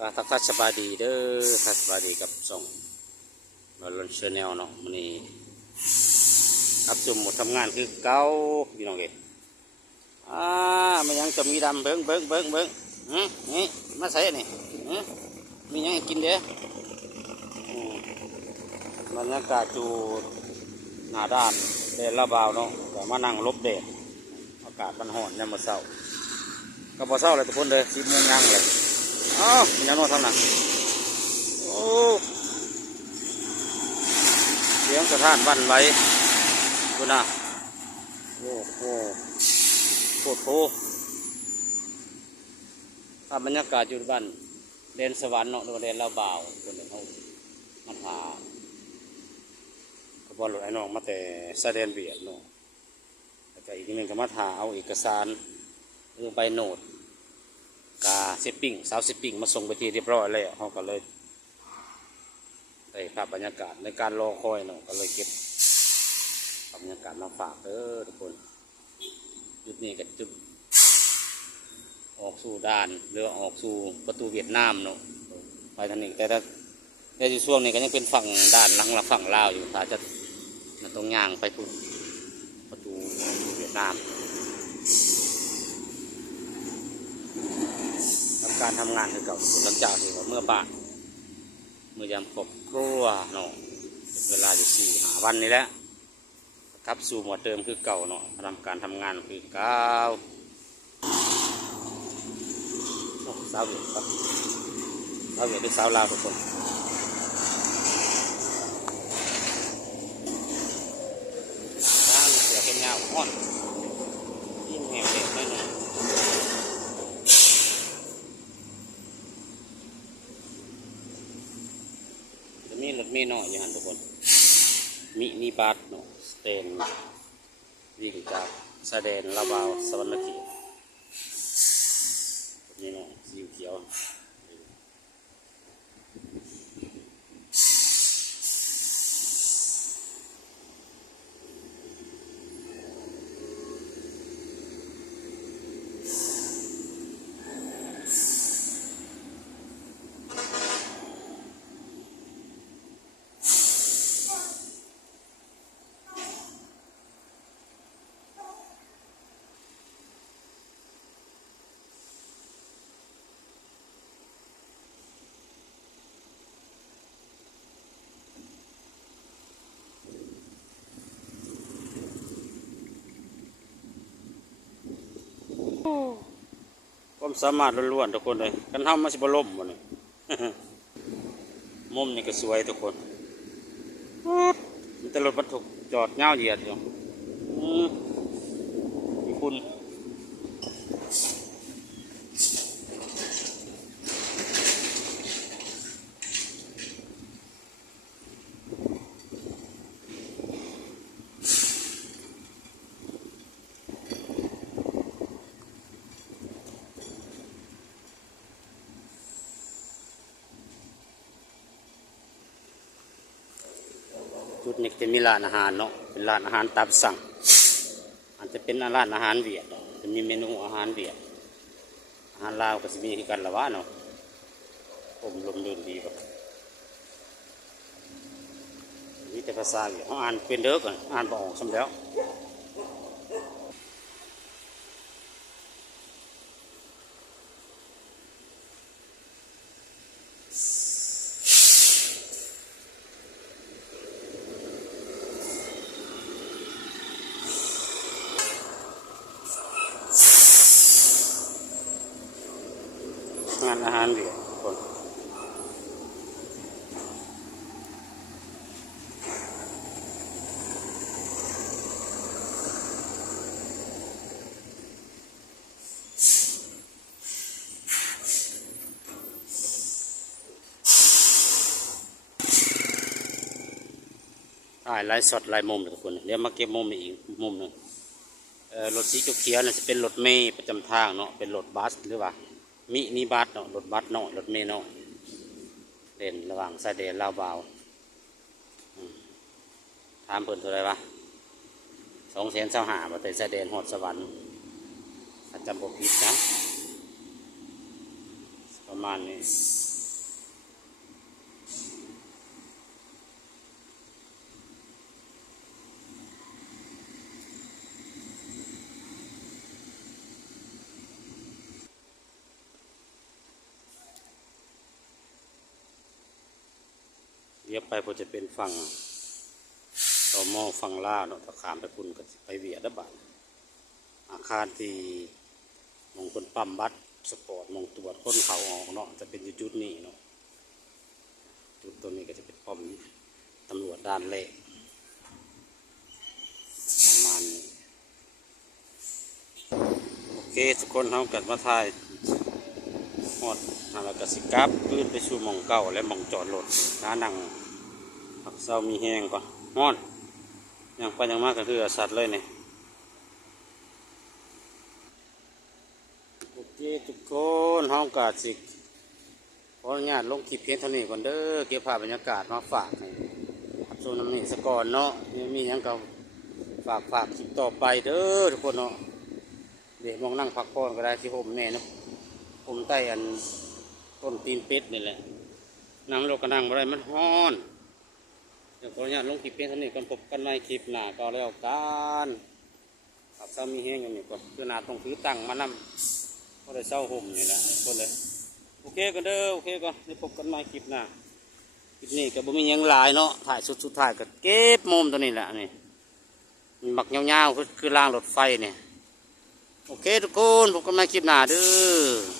ทักทายสบายดีเด้อทักสบายดีกับส่งบอลลอนเชนแนลเนาะมันนี่รับจุ่มหมดทำงานคือเก้าพี่น้องเอ๋มันยังจะมีดำเบิ้งนี่มาใส่นี่มียังกินเด้อบรรยากาศจูหน้าด้านแดดระบาวเนาะแต่มานั่งลบแดดอากาศมันร้อนเนี่ยมาเศร้าก็พอเศร้าเลยทุกคนเลย10 โมงยังเลยมีน้ำนวดทำหนักเสียงสะท้านวันไว้ดูนะโอ้โหโคตรโผภาพบรรยากาศอยู่บ้านเดนสวรรค์เนาะหรือว่าเดนลาวบ่าวคนหนึ่งเขามาถามก็บอกหลุดไอ้น้องมาแต่ซาเดนเบียดเนาะแต่อีกนึงก็มาถามเอาเอกสารใบโนดกาเซปปิ้งสาวเซปปิ้งมาส่งไปที่เรียบร้อยแล้วเขาก็เลยได้ภาพบรรยากาศในการรอคอยเนาะก็เลยเก็บบรรยากาศมาฝากทุกคนจุดนี้กับจุดออกสู่ด่านหรือออกสู่ประตูเวียดนามเนาะไปทางนี้แต่ในช่วงนี้ก็ยังเป็นฝั่งด่านหลังฝั่งลาวอยู่ถ้าจะตรงย่างไปพุ่งประตูเวียดนามการทำงานคือเก่าหลังจากที่เมื่อบ้านเมื่อยามครบครัวเนาะเวลาอยู่4-5 วันนี้แหละครับสู่หมวดเดิมคือเก่าเนาะทำการทำงานคือเก่าสาวเวียดครับสาวเวียดเป็นสาวลาวทุกคนทางเสือเป็นเงาอ่อนยิ่งแหวเด็กได้เลยมีรถเมล์น้อยอย่างนั้นทุกคนมินิบัสเนาะสเตนวิ่งจากสะแดนลาวาวสวรรค์เขตนี่เนาะสีเขียวความสามารถล้วนๆทุกคนเลยกันทำมาสิบล่มหมดเลย มุมนี่ก็สวยทุกคนมันแต่รถบรรทุกจอดเงาเหยียดอยู่มีคุณจุดนี้จะมีร้านอาหารเนาะเป็นร้านอาหารตามสั่งอาจจะเป็นร้านอาหารเวียดจะมีเมนูอาหารเวียดอาหารลาวก็จะมีกันละวะเนาะผมลมเดินดีแบบนี่แต่ภาษาเวียดเขาอ่านเป็นเด้อก่อนอ่านบ่ออกซ้ำแล้วงานอาหารเวียดคนไล่สดไล่มุมทุกคนเดี๋ยวมาเก็บมุมอีกมุมหนึ่งรถสีเขียวเนี่ยจะเป็นรถเมย์ประจำทางเนาะเป็นรถบัสหรือว่ามินิบัสเนาะรถบัสเนาะรถเมย์เนาะเด่นระหว่างสายเด่นลาวบาวถามเพิ่นเท่าไรวะ225,000แต่สายเด่นหอดสวรรค์จำบ่ผิดนะประมาณนี้ เลี้ยวไปพอจะเป็นฝั่งต่อหม้อฝั่งล่าวเนาะถ้าขามไปพุ่นก็สิไปเวียดบ้านอาคารที่มองคนปั๊มบัตรสปอร์ตมองตรวจคนเขาออกเนาะจะเป็นจุดนี้เนาะจุดตัวนี้ก็จะเป็นป้อมตำรวจด้านแรกประมาณนี้โอเคทุกคนเขากัดมาถ่ายหอดทางกสิกลับพื้นไปสู่หมองเก่าและหมองจอดรถน้านั่งผักเศร้ามีแห้งก่อนฮอนยังไปยังมากก็คือสัตว์เลยเนี่ยโอเคทุกคนเขากัดสิขออนุญาตลงคลิปเพียงเท่านี้ก่อนเด้อเก็บภาพบรรยากาศมาฝากให้ชมน้ำนี่สะก่อนเนาะมีอย่างก็ฝากคลิปต่อไปเด้อทุกคนเนาะเดี๋ยวมองนั่งพักผ่อนก็ได้ที่ผมแน่เนาะผมใต้อันต้นตีนเป็ดนี่แหละนั่งเราก็นั่งอะไรมันฮ้อนเดี๋ยวขออนุญาตลงคลิปเพียงเท่านี้ก่อนพบกันในคลิปหน้าก็แล้วกันขับเศร้ามีแห้งกันนี่ก่อนคือหน้าต้องถือตังมานำก็ได้เศร้าห่มนี่แหละคนเลยโอเคกันเด้อโอเคก็ได้พบกันในคลิปหน้าคลิปนี้ก็บ่มีหยังหลายเนาะถ่ายสุดท้ายก็เก็บมุมตัวนี้แหละนี่มันบักยาวๆคือรางรถไฟเนี่ยโอเคทุกคนพบกันในคลิปหน้าเด้อ